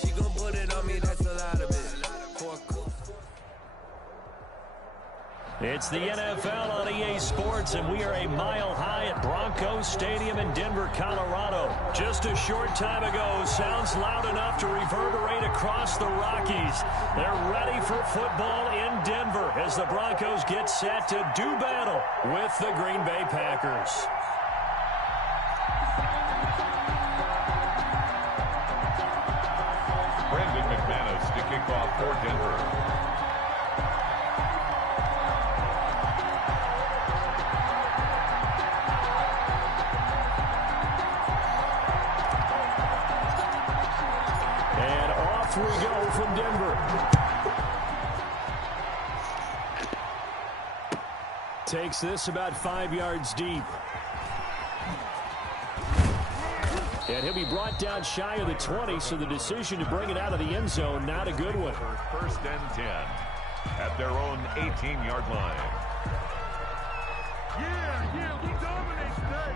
She gon' put it on me, that's a lot of it. It's the NFL on EA Sports, and we are a mile high at Broncos Stadium in Denver, Colorado. Just a short time ago, sounds loud enough to reverberate across the Rockies. They're ready for football in Denver as the Broncos get set to do battle with the Green Bay Packers. Brandon McManus to kick off for Denver. We go from Denver. Takes this about 5 yards deep. And he'll be brought down shy of the 20, so the decision to bring it out of the end zone, not a good one. First and 10 at their own 18-yard line. Yeah, we dominate today.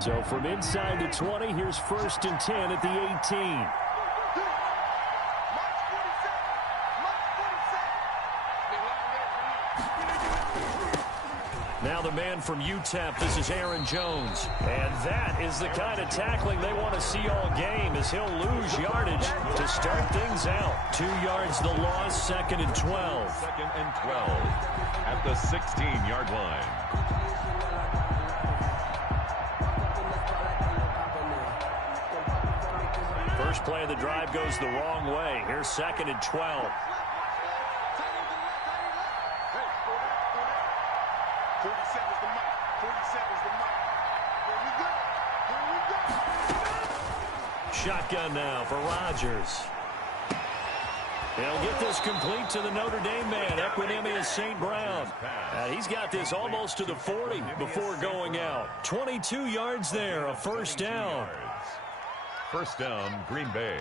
So from inside the 20, here's first and 10 at the 18. Now the man from UTEP, this is Aaron Jones. And that is the kind of tackling they want to see all game, as he'll lose yardage to start things out. 2 yards the loss, second and 12. Second and 12 at the 16-yard line. First play of the drive goes the wrong way. Here's second and 12. Shotgun now for Rodgers. He'll get this complete to the Notre Dame man, Equinemius St. Brown. He's got this almost to the 40 before going out. 22 yards there, a first down. First down, Green Bay.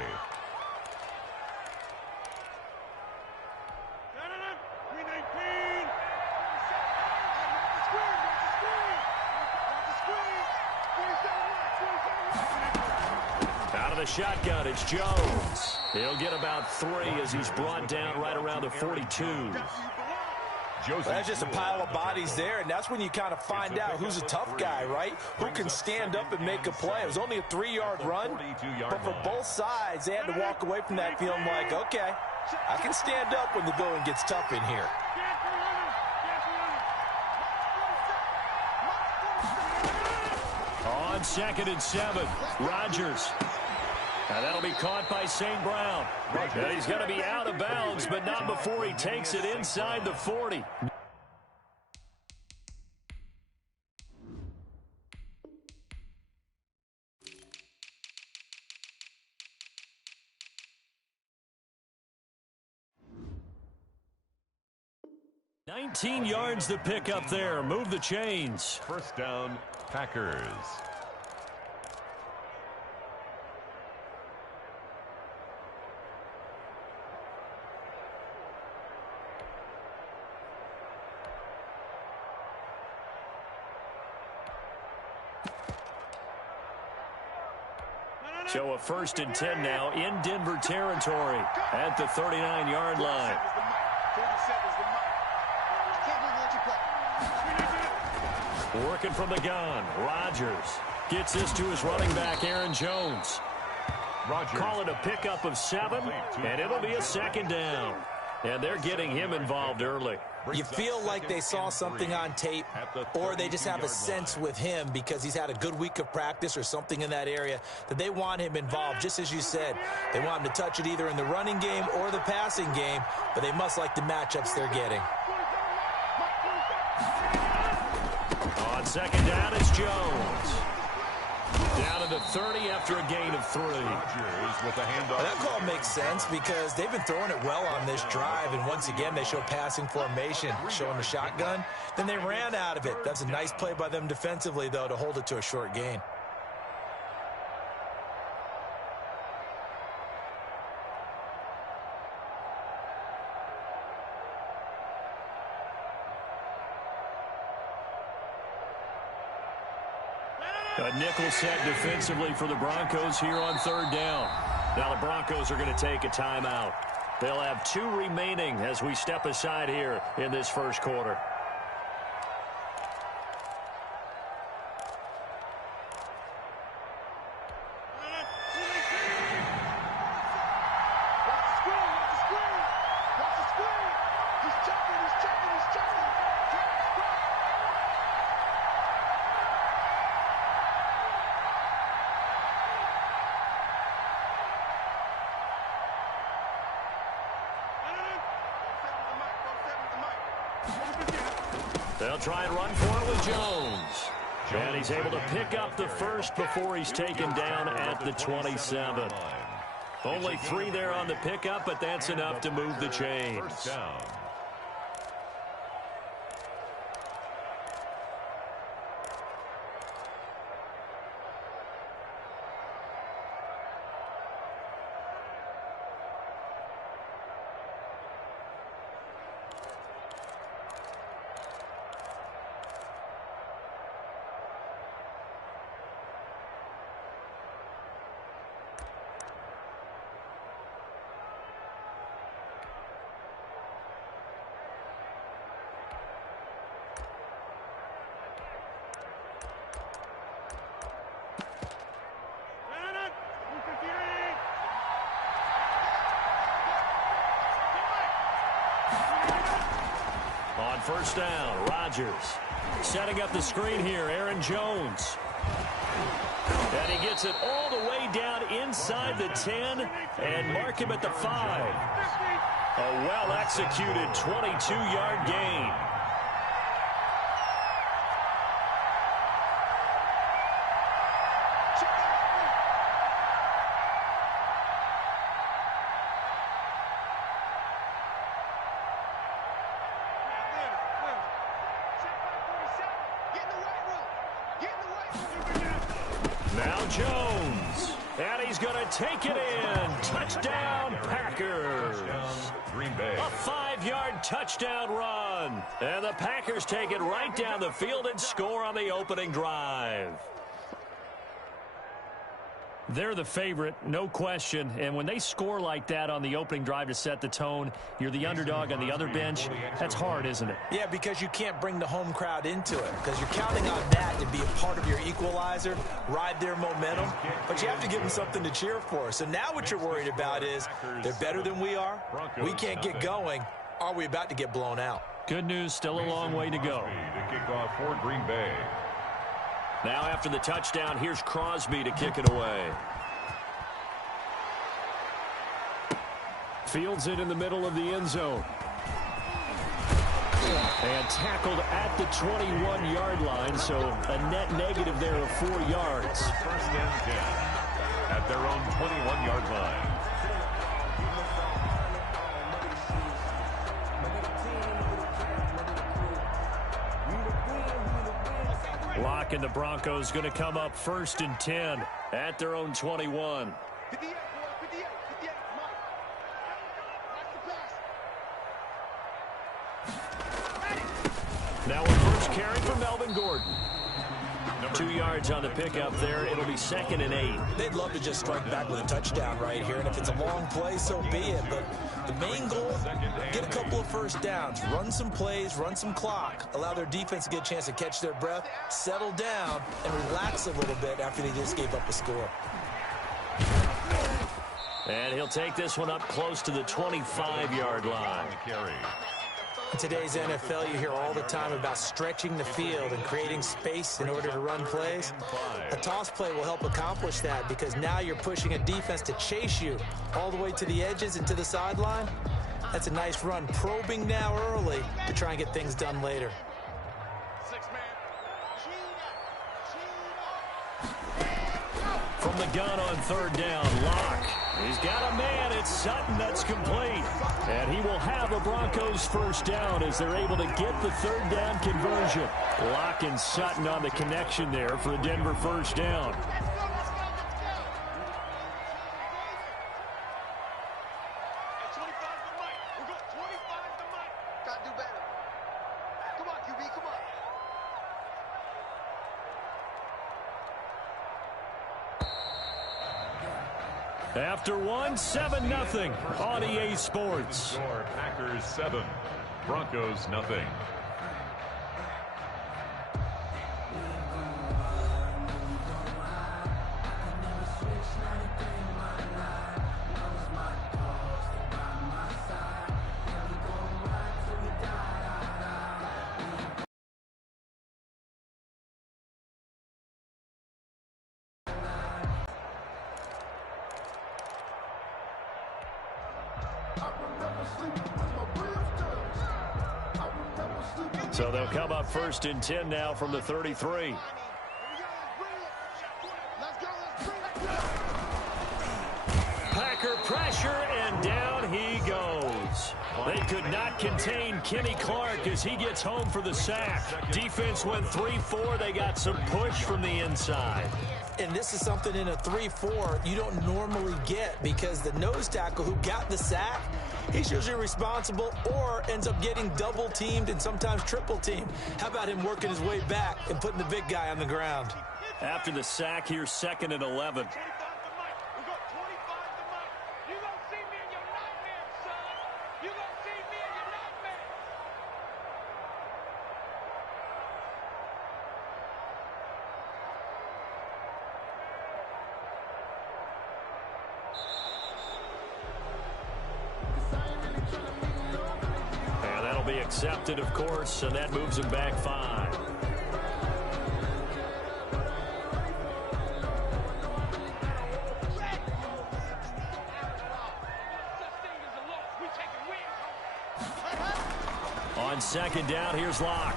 Out of the shotgun, it's Jones. He'll get about 3 as he's brought down right around the 42. Well, that's just a pile of bodies there, and that's when you kind of find out who's a tough guy, right? Who can stand up and make a play. It was only a 3-yard run, but for both sides, they had to walk away from that feeling like, okay, I can stand up when the going gets tough in here. On second and 7, Rodgers. Now that'll be caught by St. Brown. And he's going to be out of bounds, but not before he takes it inside the 40. $19 yards to pick up there. Move the chains. First down, Packers. So a first and 10 now in Denver territory at the 39-yard line. Working from the gun, Rodgers gets this to his running back, Aaron Jones. Call it a pickup of 7, and it'll be a second down. And they're getting him involved early. You feel like they saw something on tape, or they just have a sense with him because he's had a good week of practice or something in that area that they want him involved. Just as you said, they want him to touch it either in the running game or the passing game, but they must like the matchups they're getting. On second down, it's Jones. Down to the 30 after a gain of 3. With the handoff. That call makes sense because they've been throwing it well on this drive, and once again they show passing formation, showing the shotgun. Then they ran out of it. That's a nice play by them defensively, though, to hold it to a short gain. A nickel set defensively for the Broncos here on 3rd down. Now the Broncos are going to take a timeout. They'll have 2 remaining as we step aside here in this first quarter. They'll try and run for it with Jones. And he's able to pick up the first before he's taken down at the 27. Only 3 there on the pickup, but that's enough to move the chains. On 1st down, Rodgers setting up the screen here, Aaron Jones. And he gets it all the way down inside the 10 and mark him at the 5. A well-executed 22-yard gain. Now Jones, and he's going to take it in. Touchdown, Packers. Green Bay. A 5-yard touchdown run. And the Packers take it right down the field and score on the opening drive. They're the favorite, no question. And when they score like that on the opening drive to set the tone, you're the underdog on the other bench. That's hard, isn't it? Yeah, because you can't bring the home crowd into it because you're counting on that to be a part of your equalizer, ride their momentum. But you have to give them something to cheer for. So now what you're worried about is they're better than we are. We can't get going. Are we about to get blown out? Good news, still a long way to go. To kick off for Green Bay. Now after the touchdown, here's Crosby to kick it away. Fields it in the middle of the end zone. And tackled at the 21-yard line, so a net negative there of 4 yards. 1st and 10 at their own 21-yard line. Lock and the Broncos going to come up 1st and 10 at their own 21. Now a first carry for Melvin Gordon. 2 yards on the pickup there. It'll be 2nd and 8. They'd love to just strike back with a touchdown right here, and if it's a long play, so be it. But the main goal, get a couple of first downs, run some plays, run some clock, allow their defense to get a chance to catch their breath, settle down, and relax a little bit after they just gave up a score. And he'll take this one up close to the 25-yard line. In today's NFL, you hear all the time about stretching the field and creating space in order to run plays. A toss play will help accomplish that because now you're pushing a defense to chase you all the way to the edges and to the sideline. That's a nice run, probing now early to try and get things done later. from the gun on third down. Locke. He's got a man. It's Sutton that's complete. And he will have a Broncos first down as they're able to get the third down conversion. Locke and Sutton on the connection there for the Denver first down. After one, 7-0 on EA Sports. Packers 7, Broncos nothing. So they'll come up first and 10 now from the 33. Packer pressure, and down he goes. They could not contain Kenny Clark as he gets home for the sack. Defense went 3-4. They got some push from the inside. And this is something in a 3-4 you don't normally get, because the nose tackle who got the sack, he's usually responsible or ends up getting double teamed and sometimes triple teamed. How about him working his way back and putting the big guy on the ground? After the sack, here's 2nd and 11. Accepted, of course, and that moves him back 5. On 2nd down, here's Locke.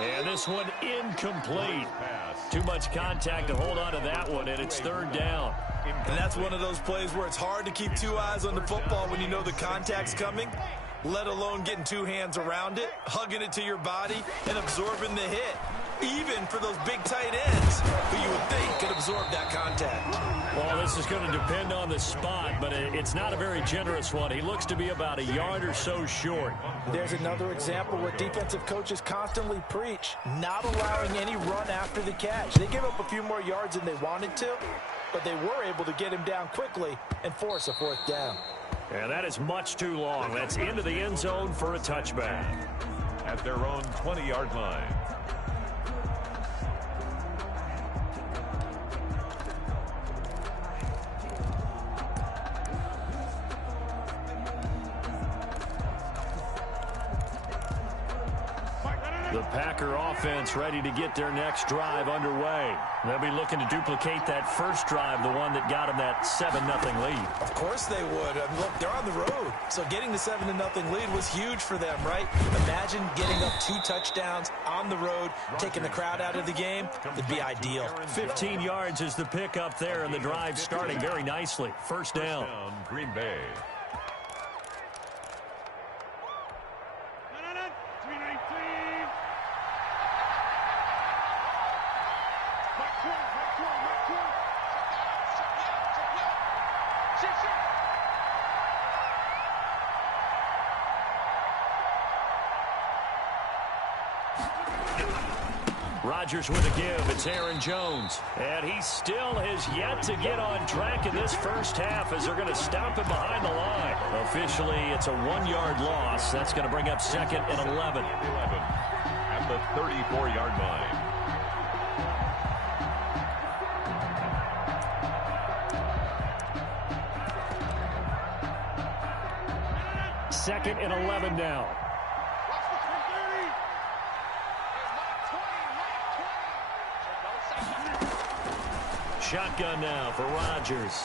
And this one incomplete. Too much contact to hold on to that one, and it's 3rd down. And that's one of those plays where it's hard to keep 2 eyes on the football when you know the contact's coming, let alone getting 2 hands around it, hugging it to your body, and absorbing the hit. Even for those big tight ends who you would think could absorb that contact. Well, this is going to depend on the spot, but it's not a very generous one. He looks to be about a yard or so short. There's another example where defensive coaches constantly preach, not allowing any run after the catch. They gave up a few more yards than they wanted to, but they were able to get him down quickly and force a 4th down. And that is much too long. That's into the end zone for a touchback. At their own 20-yard line. The Packer offense ready to get their next drive underway. They'll be looking to duplicate that first drive, the one that got them that 7-0 lead. Of course they would. I mean, look, they're on the road, so getting the 7-0 lead was huge for them, right? Imagine getting up 2 touchdowns on the road, taking the crowd out of the game. It'd be ideal. 15 yards is the pickup there, and the drive starting very nicely. First down. Green Bay. Rodgers with a give. It's Aaron Jones. And he still has yet to get on track in this first half as they're going to stop him behind the line. Officially, it's a 1-yard loss. That's going to bring up 2nd and 11. At the 34-yard line. Second and 11 now. Shotgun now for Rodgers.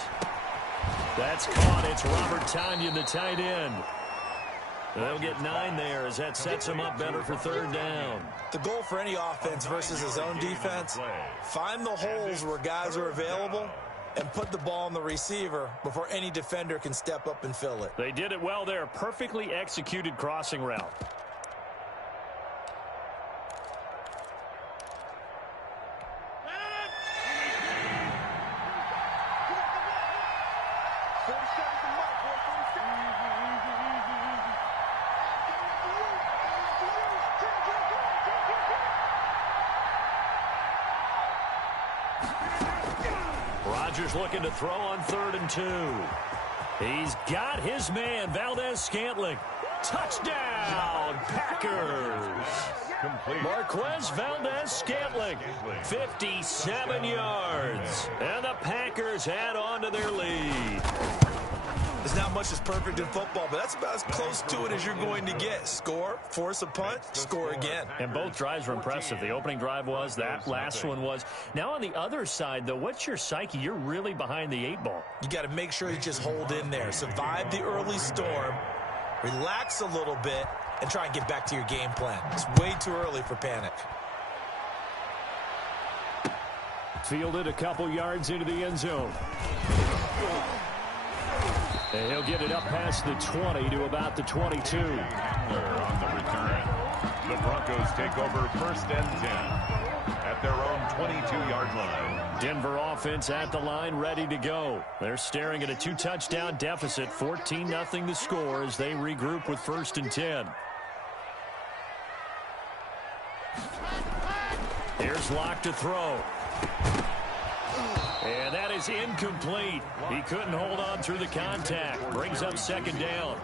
That's caught. It's Robert Tonyan, the tight end. They'll get 9 there as that sets them up better for third down. The goal for any offense versus his own defense, find the holes where guys are available and put the ball on the receiver before any defender can step up and fill it. They did it well there. Perfectly executed crossing route. Rodgers looking to throw on 3rd and 2. He's got his man, Valdez-Scantling. Touchdown, Packers. Marquez Valdez-Scantling, 57 yards. And the Packers add on to their lead. There's not much that's perfect in football, but that's about as close to it as you're going to get. Score, force a punt, score again. And both drives were impressive. The opening drive was, that last one was. Now on the other side, though, what's your psyche? You're really behind the 8 ball. You got to make sure you just hold in there. Survive the early storm, relax a little bit, and try and get back to your game plan. It's way too early for panic. Fielded a couple yards into the end zone. And he'll get it up past the 20 to about the 22. On the return, the Broncos take over 1st and 10 at their own 22-yard line. Denver offense at the line, ready to go. They're staring at a 2-touchdown deficit, 14-0 the score as they regroup with 1st and 10. Here's Locke to throw. And that is incomplete. He couldn't hold on through the contact. Brings up 2nd down.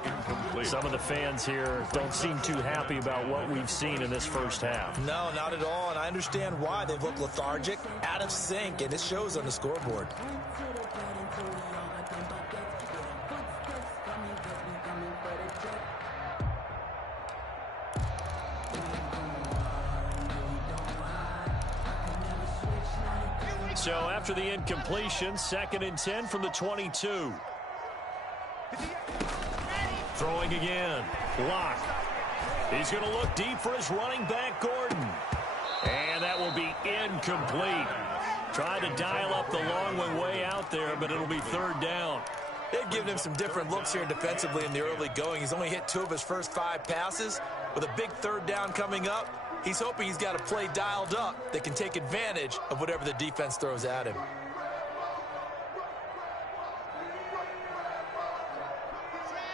Some of the fans here don't seem too happy about what we've seen in this first half. No, not at all, and I understand why. They've looked lethargic, out of sync, and it shows on the scoreboard. So after the incompletion, 2nd and 10 from the 22. Throwing again. Locke. He's going to look deep for his running back, Gordon. And that will be incomplete. Tried to dial up the long one way out there, but it'll be 3rd down. They've given him some different looks here defensively in the early going. He's only hit 2 of his first 5 passes. With a big 3rd down coming up, he's hoping he's got a play dialed up that can take advantage of whatever the defense throws at him.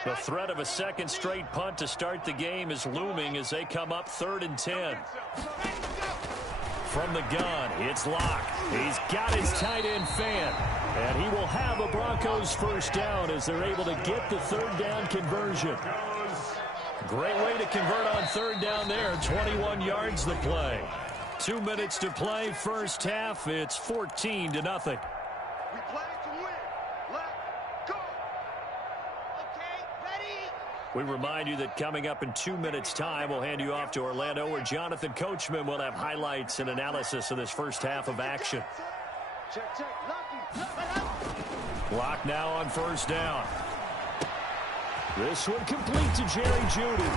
The threat of a 2nd straight punt to start the game is looming as they come up 3rd and 10. From the gun, it's Locke. He's got his tight end fan. And he will have a Broncos 1st down as they're able to get the 3rd down conversion. Great way to convert on 3rd down there. 21 yards the play. 2 minutes to play, first half. It's 14-0. We play to win. Let's go. Okay, ready? We remind you that coming up in 2 minutes' time, we'll hand you off to Orlando, where Jonathan Coachman will have highlights and analysis of this first half of action. Check, check. Locke now on 1st down. This one complete to Jerry Jeudy.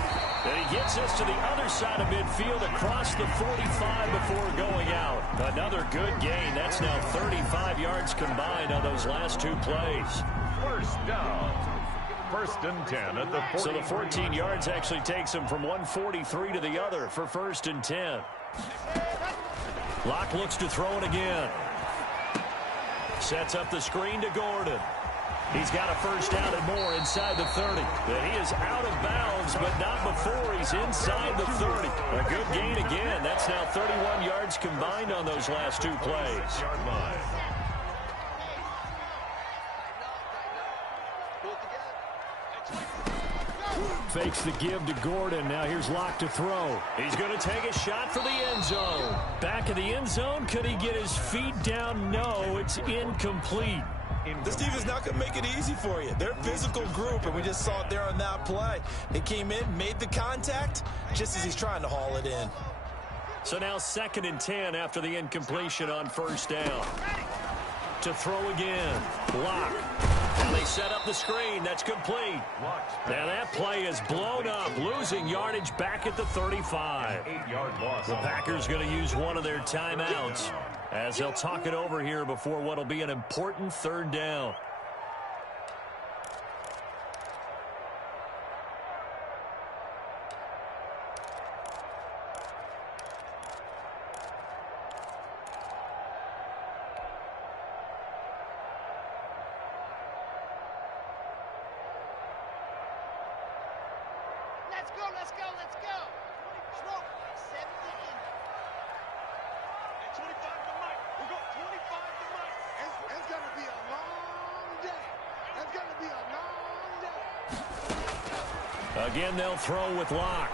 And he gets us to the other side of midfield across the 45 before going out. Another good gain. That's now 35 yards combined on those last 2 plays. 1st down. 1st and 10 at the 40. So the 14 yards actually takes him from 143 to the other for 1st and 10. Locke looks to throw it again. Sets up the screen to Gordon. He's got a 1st down and more inside the 30. But he is out of bounds, but not before he's inside the 30. A good gain again. That's now 31 yards combined on those last 2 plays. Fakes the give to Gordon. Now here's Locke to throw. He's going to take a shot for the end zone. Back of the end zone. Could he get his feet down? No, it's incomplete. This defense is not going to make it easy for you. They're a physical group, and we just saw it there on that play. They came in, made the contact, just as he's trying to haul it in. So now 2nd and 10 after the incompletion on 1st down. To throw again. Locke. And they set up the screen. That's complete. Now that play is blown up, losing yardage back at the 35. The Packers going to use one of their timeouts as they'll talk it over here before what will be an important third down. Let's go. 70 in. And 25 to Mike. We go 25 to Mike. It's going to be a long day. It's going to be a long day. Again, they'll throw with Locke.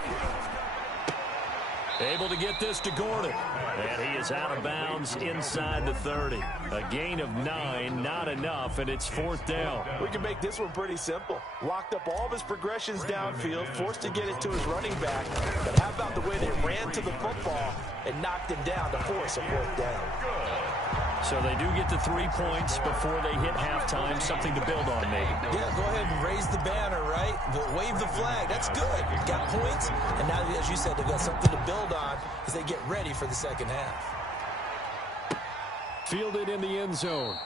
Able to get this to Gordon. And he is out of bounds inside the 30. A gain of 9, not enough, and it's fourth down. We can make this one pretty simple. Locked up all of his progressions downfield, forced to get it to his running back. But how about the way they ran to the football and knocked him down to force a fourth down? So they do get the 3 points before they hit halftime, something to build on, maybe. Yeah, go ahead and raise the banner, right? Wave the flag. That's good. Got points, and now, as you said, they've got something to build on as they get ready for the second half. Fielded in the end zone.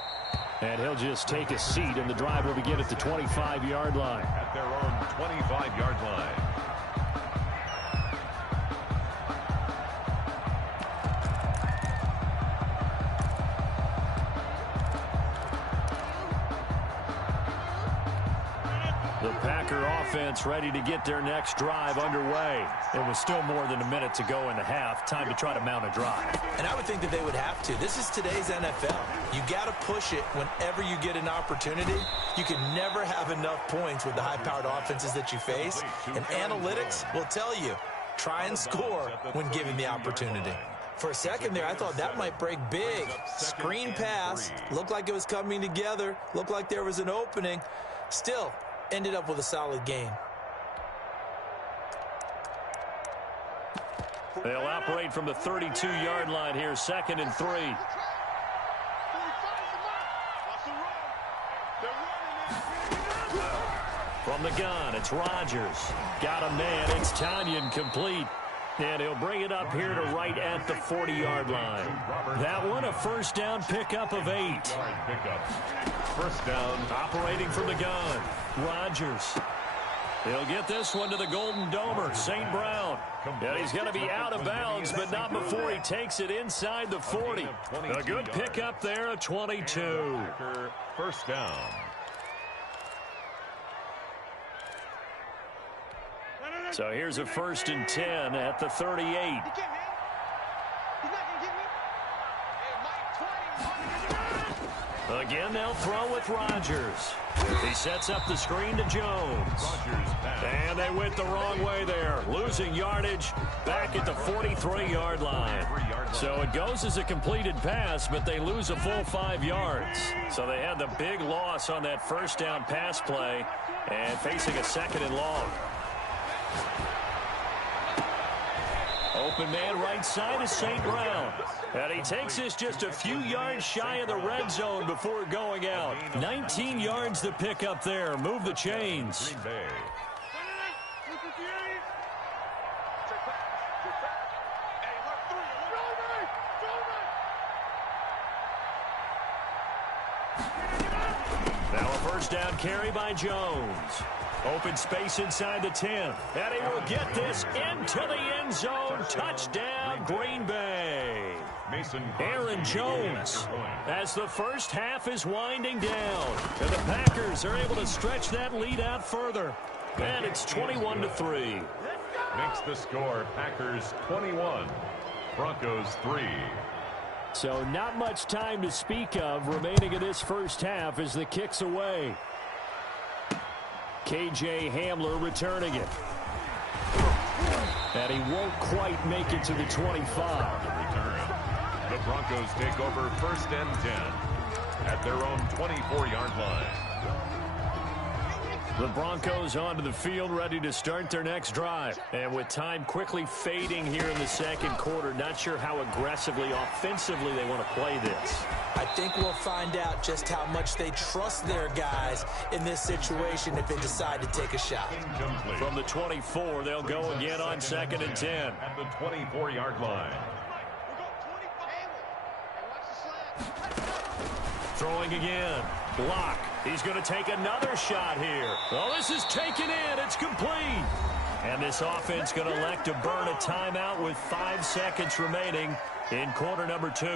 And he'll just take a seat, and the drive will begin at the 25-yard line. At their own 25-yard line. The Packer offense ready to get their next drive underway. It was still more than a minute to go in the half. Time to try to mount a drive. And I would think that they would have to. This is today's NFL. You got to push it whenever you get an opportunity. You can never have enough points with the high-powered offenses that you face. And analytics will tell you, try and score when given the opportunity. For a second there, I thought that might break big. Screen pass. Looked like it was coming together. Looked like there was an opening. Still, ended up with a solid game. They'll operate from the 32-yard line here, 2nd and 3. From the gun, it's Rodgers. Got a man, it's Tanyan, complete. And he'll bring it up here to right at the 40-yard line. That one, a first down pickup of 8. First down. Operating from the gun, Rodgers. He'll get this one to the Golden Domer, St. Brown. And he's going to be out of bounds, but not before he takes it inside the 40. A good pickup there, a 22. First down. So here's a 1st and 10 at the 38. Again, they'll throw with Rodgers. He sets up the screen to Jones. And they went the wrong way there, losing yardage back at the 43-yard line. So it goes as a completed pass, but they lose a full 5 yards. So they had the big loss on that first down pass play and facing a 2nd and long. Open man right side is St. Brown. And he takes this just a few yards shy of the red zone before going out. 19 yards to pick up there. Move the chains. Now a first down carry by Jones. Open space inside the 10. And he will get this into the end zone. Touchdown, Green Bay. Aaron Jones as the first half is winding down. And the Packers are able to stretch that lead out further. And it's 21-3. Makes the score Packers 21, Broncos 3. So not much time to speak of remaining in this first half as the kick's away. KJ Hamler returning it. And he won't quite make it to the 25. The Broncos take over 1st and 10 at their own 24-yard line. The Broncos onto the field, ready to start their next drive. And with time quickly fading here in the second quarter, not sure how aggressively, offensively they want to play this. I think we'll find out just how much they trust their guys in this situation if they decide to take a shot. From the 24, they'll go again on 2nd and 10. At the 24-yard line. Throwing again. Block. He's going to take another shot here. Oh, this is taken in. It's complete. And this offense going to elect to burn a timeout with 5 seconds remaining in quarter number 2.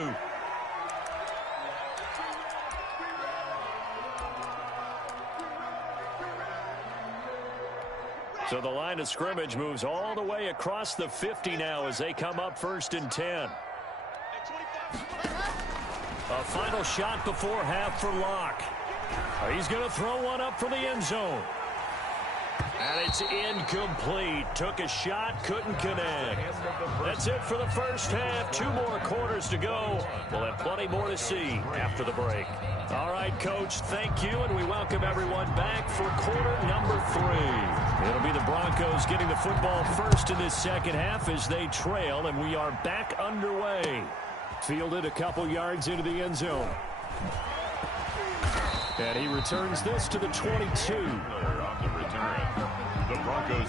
So the line of scrimmage moves all the way across the 50 now as they come up 1st and 10. A final shot before half for Locke. He's going to throw one up from the end zone. And it's incomplete. Took a shot, couldn't connect. That's it for the first half. 2 more quarters to go. We'll have plenty more to see after the break. All right, Coach, thank you, and we welcome everyone back for quarter number 3. It'll be the Broncos getting the football first in this second half as they trail, and we are back underway. Fielded a couple yards into the end zone. And he returns this to the 22. On the return, the Broncos.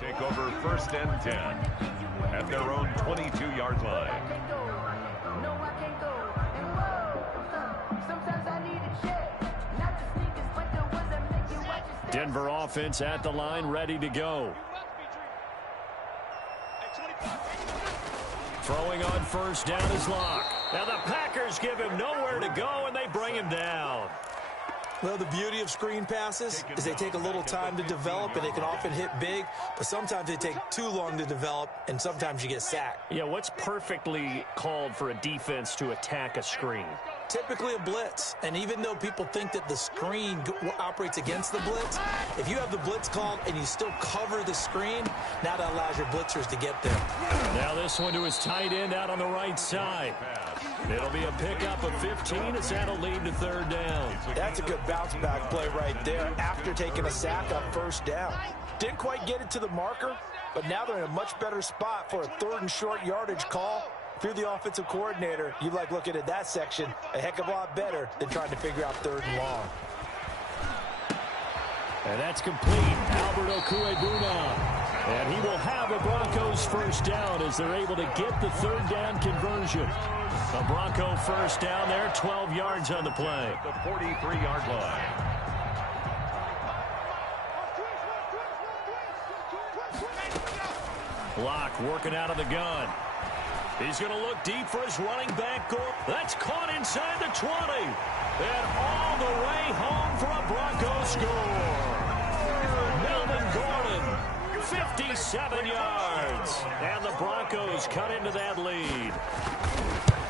Take over 1st and 10 at their own 22-yard line. Denver offense at the line, ready to go. Throwing on 1st down is Locke. Now the Packers give him nowhere to go, and they bring him down. Well, the beauty of screen passes is they take a little time to develop, and they can often hit big, but sometimes they take too long to develop, and sometimes you get sacked. Yeah, what's perfectly called for a defense to attack a screen? Typically a blitz, and even though people think that the screen operates against the blitz, if you have the blitz called and you still cover the screen, now that allows your blitzers to get there. Now this one to his tight end out on the right side. It'll be a pickup of 15 as that'll lead to 3rd down. That's a good bounce back play right there after taking a sack on 1st down. Didn't quite get it to the marker, but now they're in a much better spot for a 3rd and short yardage call. If you're the offensive coordinator, you like looking at that section a heck of a lot better than trying to figure out 3rd and long. And that's complete. Albert Okuebuna. And he will have a Broncos 1st down as they're able to get the 3rd down conversion. A Bronco 1st down there, 12 yards on the play. The 43-yard line. Locke working out of the gun. He's going to look deep for his running back goal. That's caught inside the 20. And all the way home for a Bronco score. Melvin Gordon, 57 yards. And the Broncos cut into that lead.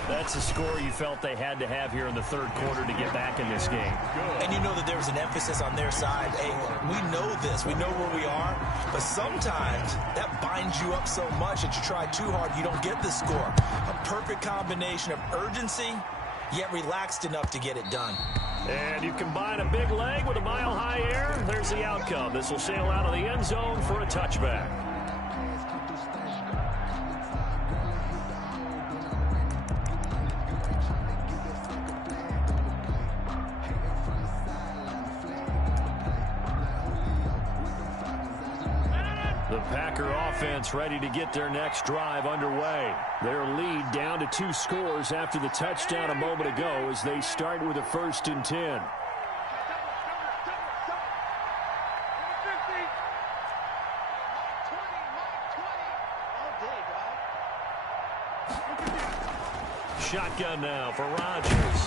That's a score you felt they had to have here in the 3rd quarter to get back in this game. And you know that there was an emphasis on their side. Hey, we know this. We know where we are. But sometimes that binds you up so much that you try too hard, you don't get the score. A perfect combination of urgency, yet relaxed enough to get it done. And you combine a big leg with a mile-high air, there's the outcome. This will sail out of the end zone for a touchback. The Packer offense ready to get their next drive underway. Their lead down to 2 scores after the touchdown a moment ago as they start with a 1st and 10. shotgun now for Rodgers.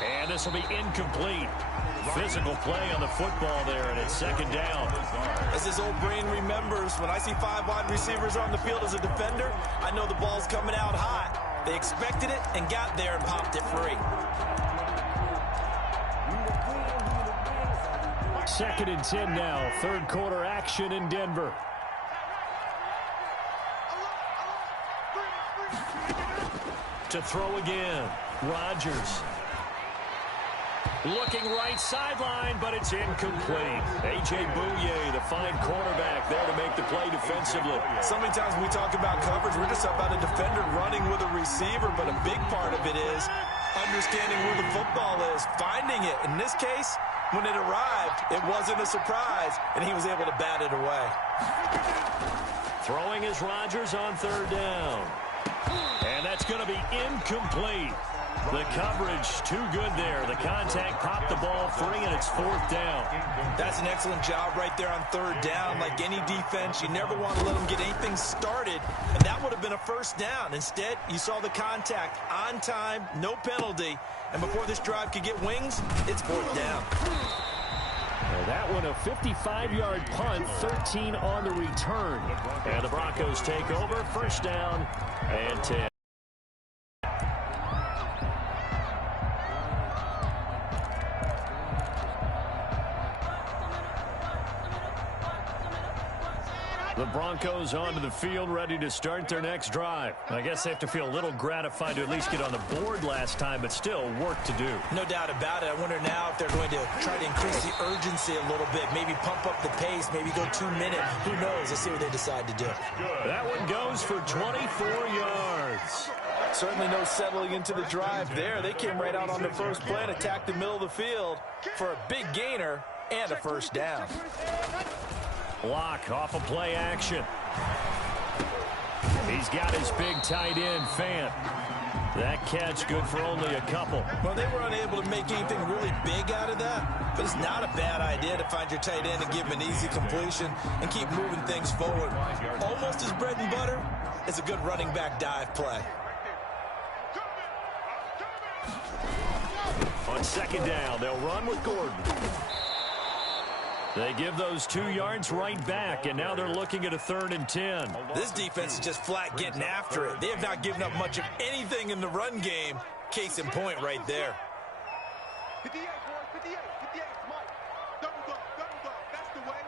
And this will be incomplete. Physical play on the football there, and it's second down. As his old brain remembers, when I see 5 wide receivers on the field as a defender, I know the ball's coming out hot. They expected it and got there and popped it free. Second and 10 now. Third quarter action in Denver. To throw again. Rodgers. Looking right sideline, but it's incomplete. A.J. Bouye, the fine cornerback, there to make the play defensively. So many times when we talk about coverage, we're just about a defender running with a receiver, but a big part of it is understanding where the football is, finding it. In this case, when it arrived, it wasn't a surprise, and he was able to bat it away. Throwing is Rodgers on third down. And that's going to be incomplete. The coverage too good there. The contact popped the ball free, and it's fourth down. That's an excellent job right there on third down. Like any defense, you never want to let them get anything started, and that would have been a first down. Instead, you saw the contact on time, no penalty, and before this drive could get wings, it's fourth down. And that one a 55-yard punt, 13 on the return. And the Broncos take over, first down and 10. The Broncos onto the field, ready to start their next drive. I guess they have to feel a little gratified to at least get on the board last time, but still work to do. No doubt about it. I wonder now if they're going to try to increase the urgency a little bit, maybe pump up the pace, maybe go 2 minutes. Who knows? Let's see what they decide to do. That one goes for 24 yards. Certainly no settling into the drive there. They came right out on the first play and attacked the middle of the field for a big gainer and a first down. Block off of play action. He's got his big tight end, Fant. That catch good for only a couple. Well, they were unable to make anything really big out of that, but it's not a bad idea to find your tight end and give him an easy completion and keep moving things forward. Almost as bread and butter as a good running back dive play. On second down, they'll run with Gordon. They give those 2 yards right back, and now they're looking at a 3rd and 10. This defense is just flat getting after it. They have not given up much of anything in the run game. Case in point right there. 58, boys, 58, 58, Mike. Double dog, that's the way.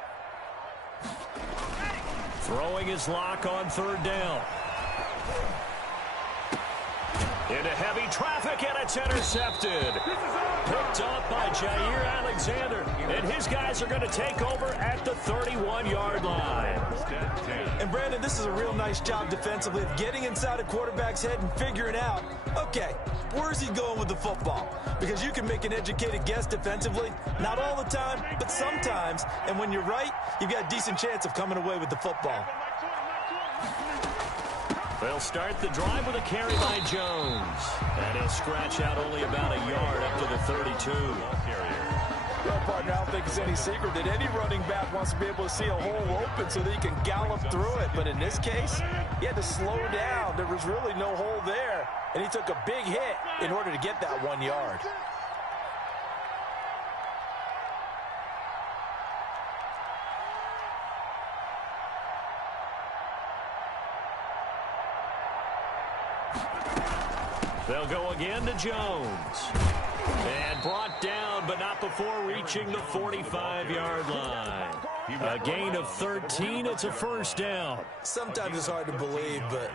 Throwing his lock on third down. Into heavy traffic, and it's intercepted. Picked up by Jair Alexander, and his guys are going to take over at the 31-yard line. And, Brandon, this is a real nice job defensively of getting inside a quarterback's head and figuring out, okay, where's he going with the football? Because you can make an educated guess defensively, not all the time, but sometimes. And when you're right, you've got a decent chance of coming away with the football. They'll start the drive with a carry by Jones. And he'll scratch out only about a yard up to the 32. Well, partner, I don't think it's any secret that any running back wants to be able to see a hole open so that he can gallop through it. But in this case, he had to slow down. There was really no hole there. And he took a big hit in order to get that 1 yard. They'll go again to Jones. And brought down, but not before reaching the 45-yard line. A gain of 13. It's a first down. Sometimes it's hard to believe, but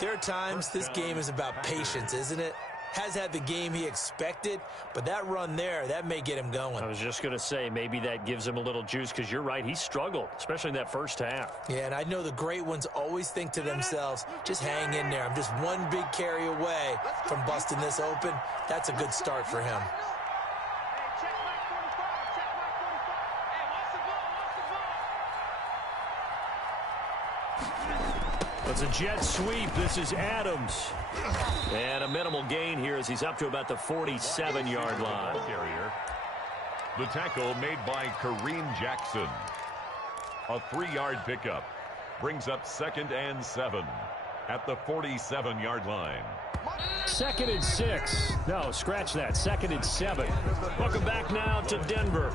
there are times this game is about patience, isn't it? Has had the game he expected, but that run there, that may get him going. I was just going to say, maybe that gives him a little juice, because you're right, he struggled, especially in that first half. Yeah, and I know the great ones always think to themselves, just hang in there. I'm just one big carry away from busting this open. That's a good start for him. It's a jet sweep. This is Adams. And a minimal gain here as he's up to about the 47-yard line. The tackle made by Kareem Jackson. A 3-yard pickup brings up 2nd and 7 at the 47-yard line. 2nd and 6. No, scratch that. 2nd and 7. Welcome back now to Denver.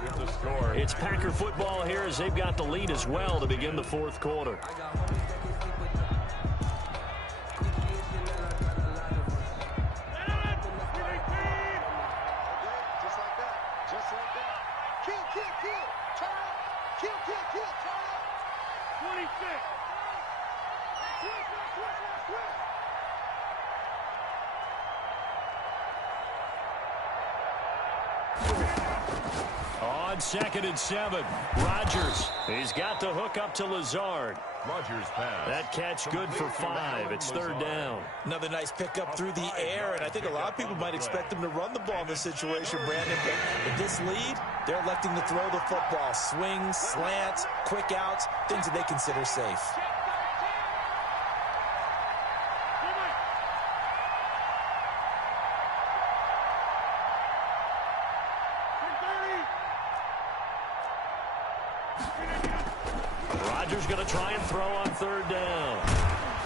It's Packer football here as they've got the lead as well to begin the 4th quarter. On 2nd and 7, Rodgers. He's got the hook up to Lazard. Rodgers pass. That catch good for 5. It's 3rd down. Another nice pickup through the air, and I think a lot of people might expect him to run the ball in this situation, Brandon. But with this lead, they're electing to throw the football. Swings, slants, quick outs, things that they consider safe. Rodgers going to try and throw on 3rd down.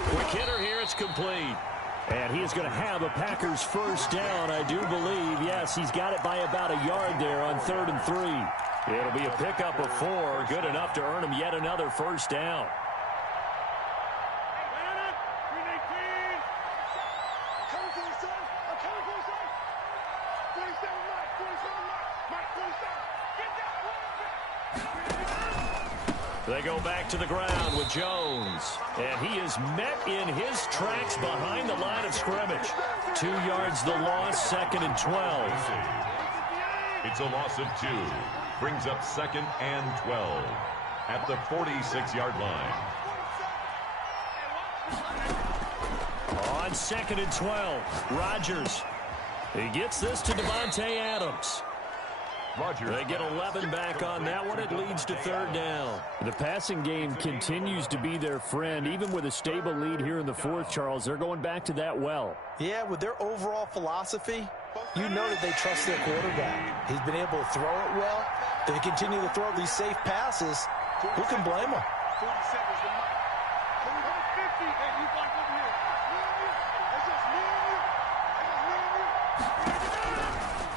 Quick hitter here, it's complete. And he is going to have a Packers 1st down, I do believe. Yes, he's got it by about a yard there on 3rd and 3. It'll be a pickup of 4, good enough to earn him yet another 1st down. They go back to the ground with Jones. And he is met in his tracks behind the line of scrimmage. 2 yards the loss, 2nd and 12. It's a loss of 2. Brings up 2nd and 12 at the 46-yard line. On 2nd and 12, Rodgers. He gets this to Devontae Adams. Rodgers. They get 11 back on that one. It leads to 3rd down. The passing game continues to be their friend. Even with a stable lead here in the 4th, Charles, they're going back to that well. Yeah, with their overall philosophy, you know that they trust their quarterback. He's been able to throw it well. If they continue to throw these safe passes, who can blame them? 40 seconds to Mike. 50. Hey, you back over here. It's just me and you.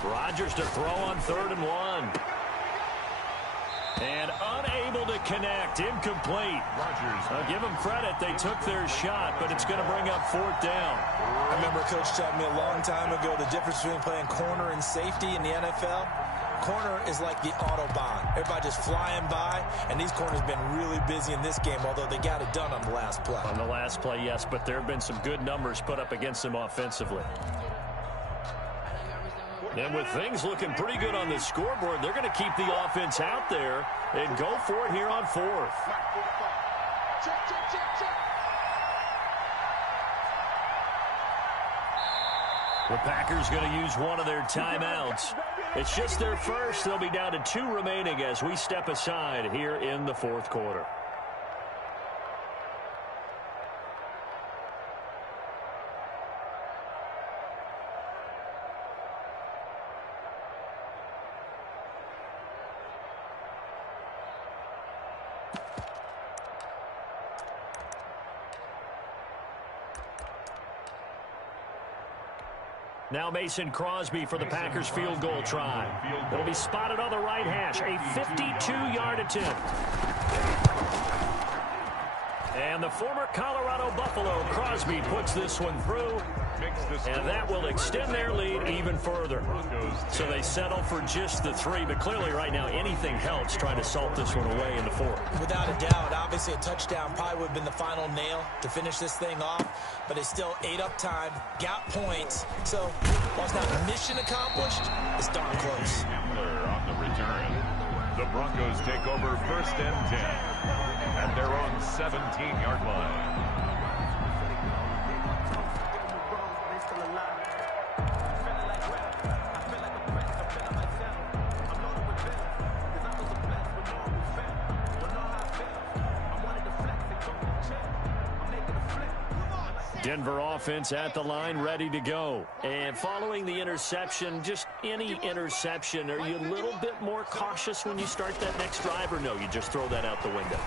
Rodgers to throw on 3rd and 1. And unable to connect. Incomplete. Rodgers. I'll give them credit. They took their shot, but it's going to bring up 4th down. I remember Coach telling me a long time ago the difference between playing corner and safety in the NFL. Corner is like the Autobahn. Everybody just flying by, and these corners have been really busy in this game, although they got it done on the last play. On the last play, yes, but there have been some good numbers put up against them offensively. And with things looking pretty good on the scoreboard, they're going to keep the offense out there and go for it here on 4th. The Packers going to use one of their timeouts. It's just their first. They'll be down to 2 remaining as we step aside here in the 4th quarter. Now Mason Crosby for the Packers field goal try. It'll be spotted on the right hash. A 52-yard attempt. And the former Colorado Buffalo, Crosby, puts this one through. And that will extend their lead even further. So they settle for just the 3. But clearly right now anything helps trying to salt this one away in the 4th. Without a doubt, obviously a touchdown probably would have been the final nail to finish this thing off. But it's still 8 up time, got points. So while it's not mission accomplished, it's darn close. On the return. The Broncos take over 1st and 10 at their own 17-yard line. Denver offense at the line, ready to go. And following the interception, just any interception, are you a little bit more cautious when you start that next drive, or no, you just throw that out the window?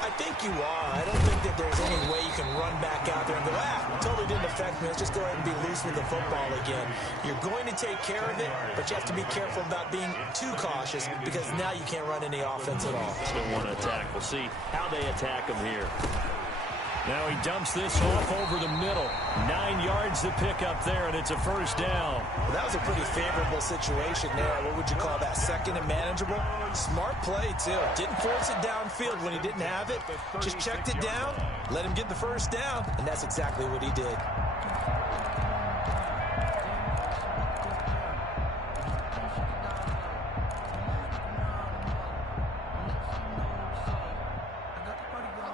I think you are. I don't think that there's any way you can run back out there and go, totally didn't affect affect me. Let's just go ahead and be loose with the football again. You're going to take care of it, but you have to be careful about being too cautious because now you can't run any offense at all. Still want to attack. We'll see how they attack him here. Now he dumps this off over the middle. 9 yards to pick up there, and it's a first down. Well, that was a pretty favorable situation there. What would you call that? Second and manageable? Smart play, too. Didn't force it downfield when he didn't have it. Just checked it down, let him get the first down, and that's exactly what he did.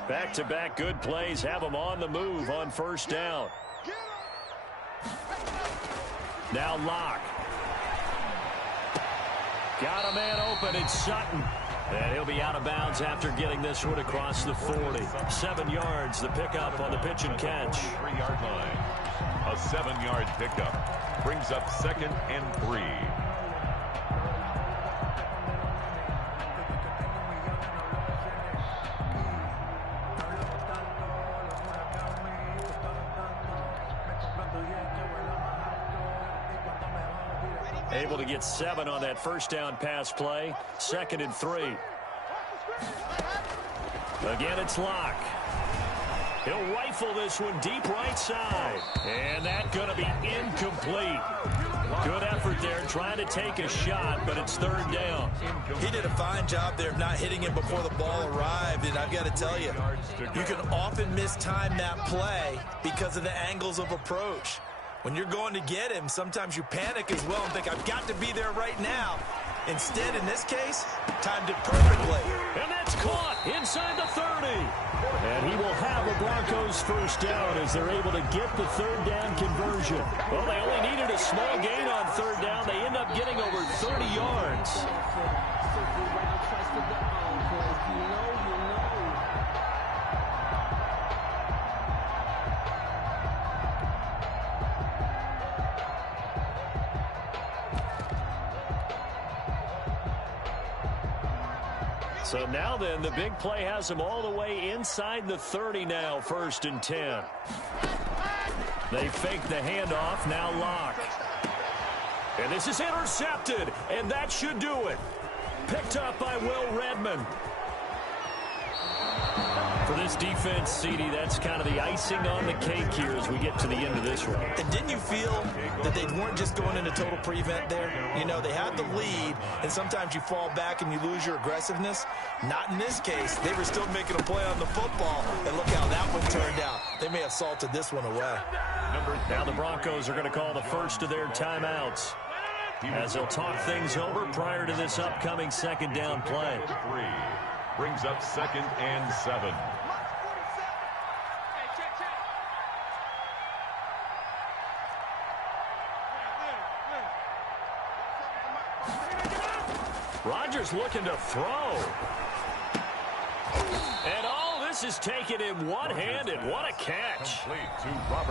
Back-to-back good plays have them on the move on first down. Now Locke. Got a man open. It's Sutton. And he'll be out of bounds after getting this one across the 40. 7 yards, the pickup on the pitch and catch. 3-yard line. A 7-yard pickup brings up 2nd and 3. Able to get 7 on that first down pass play. 2nd and 3. Again, it's Locke. He'll rifle this one deep right side. And that's going to be incomplete. Good effort there trying to take a shot, but it's 3rd down. He did a fine job there of not hitting him before the ball arrived, and I've got to tell you, you can often mistime that play because of the angles of approach. When you're going to get him, sometimes you panic as well and think, I've got to be there right now. Instead, in this case, timed it perfectly. And that's caught inside the 30. And he will have a Broncos first down as they're able to get the 3rd down conversion. Well, they only needed a small gain on 3rd down. They end up getting over 30 yards. So now then, the big play has them all the way inside the 30 now, 1st and 10. They fake the handoff, now Locke. And this is intercepted, and that should do it. Picked up by Will Redmond. For this defense, CD, that's kind of the icing on the cake here as we get to the end of this one. And didn't you feel that they weren't just going into total prevent there? You know, they had the lead, and sometimes you fall back and you lose your aggressiveness. Not in this case. They were still making a play on the football, and look how that one turned out. They may have salted this one away. Now the Broncos are going to call the first of their timeouts as they'll talk things over prior to this upcoming 2nd down play. 3 brings up 2nd and 7. Rodgers looking to throw. And all this is taken in one-handed. What a catch.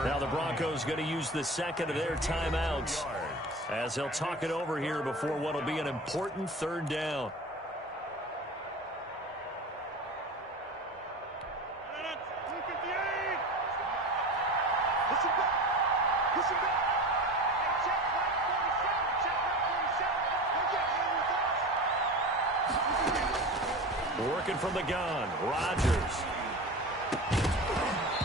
Now the Broncos going to use the 2nd of their timeouts as they'll talk it over here before what will be an important 3rd down. Working from the gun, Rodgers.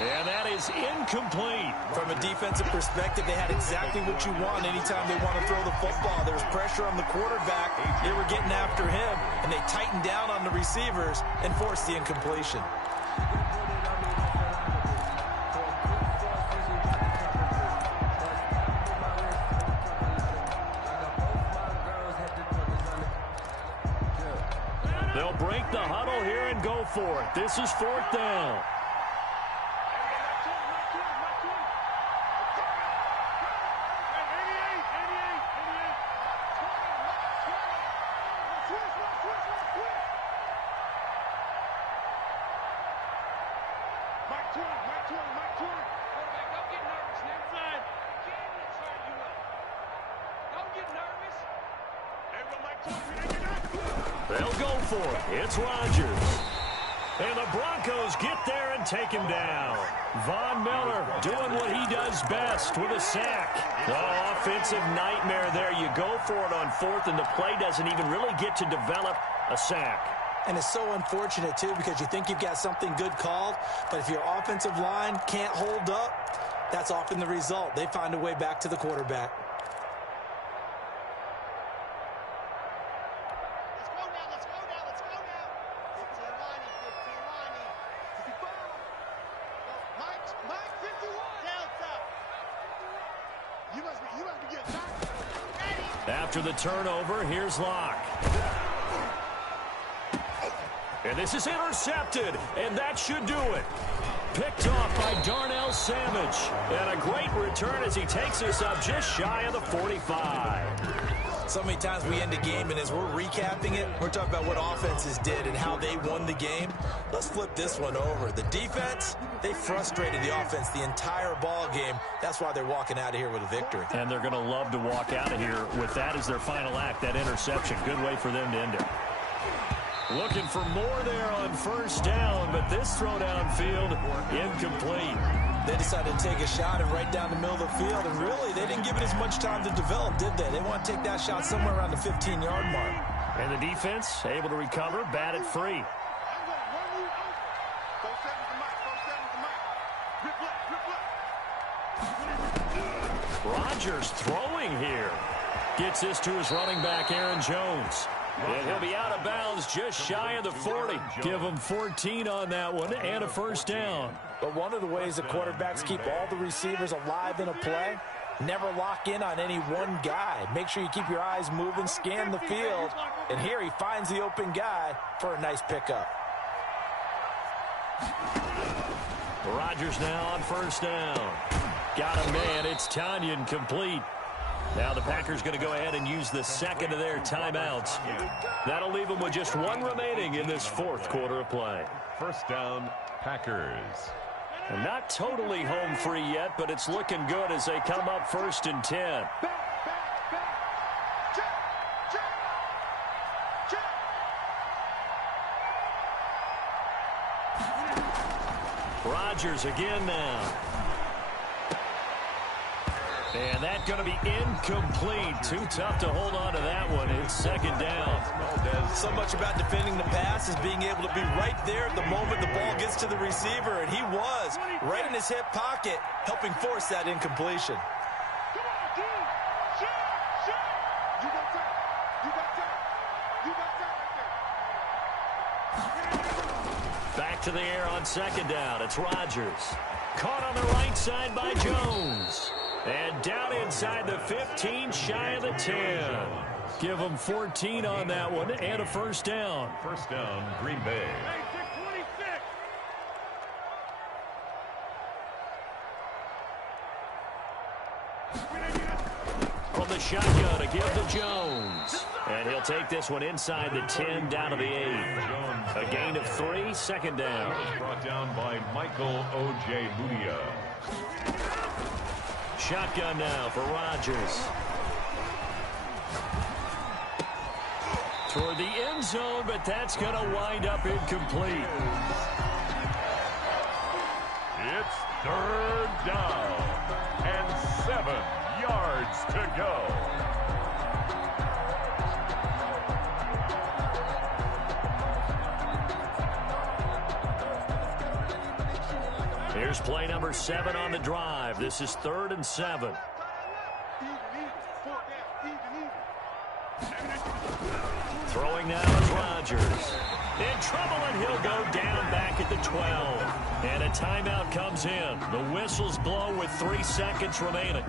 And that is incomplete. From a defensive perspective, they had exactly what you want anytime they want to throw the football. There was pressure on the quarterback. They were getting after him, and they tightened down on the receivers and forced the incompletion. They'll break the huddle here and go for it. This is 4th down. They'll go for it. It's Rodgers. And the Broncos get there and take him down. Von Miller doing what he does best with a sack. Oh, offensive nightmare there. You go for it on fourth, and the play doesn't even really get to develop a sack. And it's so unfortunate, too, because you think you've got something good called, but if your offensive line can't hold up, that's often the result. They find a way back to the quarterback. Let's go now. 15 lining. Mike, 51. Delta. You must be getting knocked. After the turnover, here's Locke. And this is intercepted, and that should do it. Picked off by Darnell Savage. And a great return as he takes us up just shy of the 45. So many times we end a game, and as we're recapping it, we're talking about what offenses did and how they won the game. Let's flip this one over. The defense, they frustrated the offense the entire ball game. That's why they're walking out of here with a victory. And they're going to love to walk out of here with that as their final act, that interception. Good way for them to end it. Looking for more there on first down, but this throw downfield incomplete. They decided to take a shot and right down the middle of the field, and really, they didn't give it as much time to develop, did they? They want to take that shot somewhere around the 15-yard mark. And the defense able to recover, batted free. Rodgers throwing here. Gets this to his running back, Aaron Jones. And he'll be out of bounds just shy of the 40. Give him 14 on that one and a first down. But one of the ways that quarterbacks keep all the receivers alive in a play, never lock in on any one guy. Make sure you keep your eyes moving, scan the field. And here he finds the open guy for a nice pickup. Rodgers now on first down. Got a man. It's Tanyan complete. Now the Packers going to go ahead and use the second of their timeouts. That'll leave them with just one remaining in this fourth quarter of play. First down, Packers. And not totally home free yet, but it's looking good as they come up 1st and 10. Rodgers again now. And that's going to be incomplete. Too tough to hold on to that one. It's second down. So much about defending the pass is being able to be right there at the moment the ball gets to the receiver. And he was right in his hip pocket, helping force that incompletion. Back to the air on second down. It's Rodgers. Caught on the right side by Jones. And down inside the 15, shy of the 10. Give them 14 on that one and a first down. First down, Green Bay. From the shotgun to give to Jones. And he'll take this one inside the 10, down to the 8. A gain of 3, second down. Brought down by Michael O.J. Mudia. Shotgun now for Rodgers. Toward the end zone, but that's going to wind up incomplete. It's third down and 7 yards to go. Here's play number 7 on the drive. This is 3rd and 7. Throwing now is Rodgers. In trouble, and he'll go down back at the 12. And a timeout comes in. The whistles blow with 3 seconds remaining.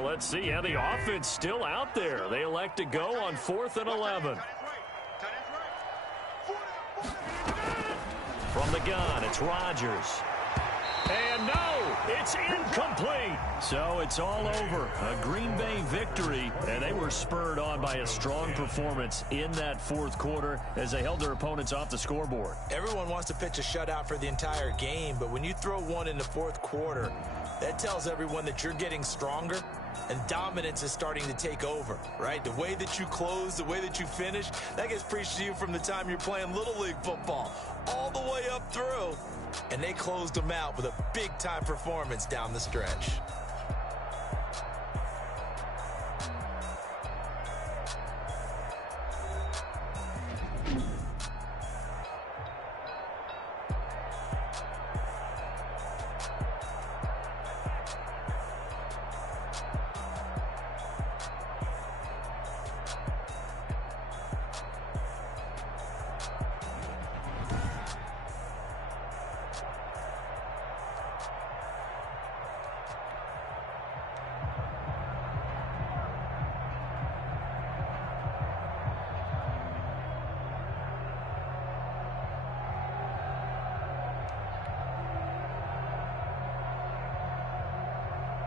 Let's see how the offense still out there. They elect to go on 4th and 11. From the gun, it's Rodgers. And no, It's incomplete. So it's all over. A Green Bay victory, and they were spurred on by a strong performance in that fourth quarter as they held their opponents off the scoreboard. Everyone wants to pitch a shutout for the entire game, but when you throw one in the fourth quarter, that tells everyone that you're getting stronger and dominance is starting to take over, right? The way that you close, the way that you finish, that gets preached to you from the time you're playing Little League football all the way up through. And they closed them out with a big-time performance down the stretch.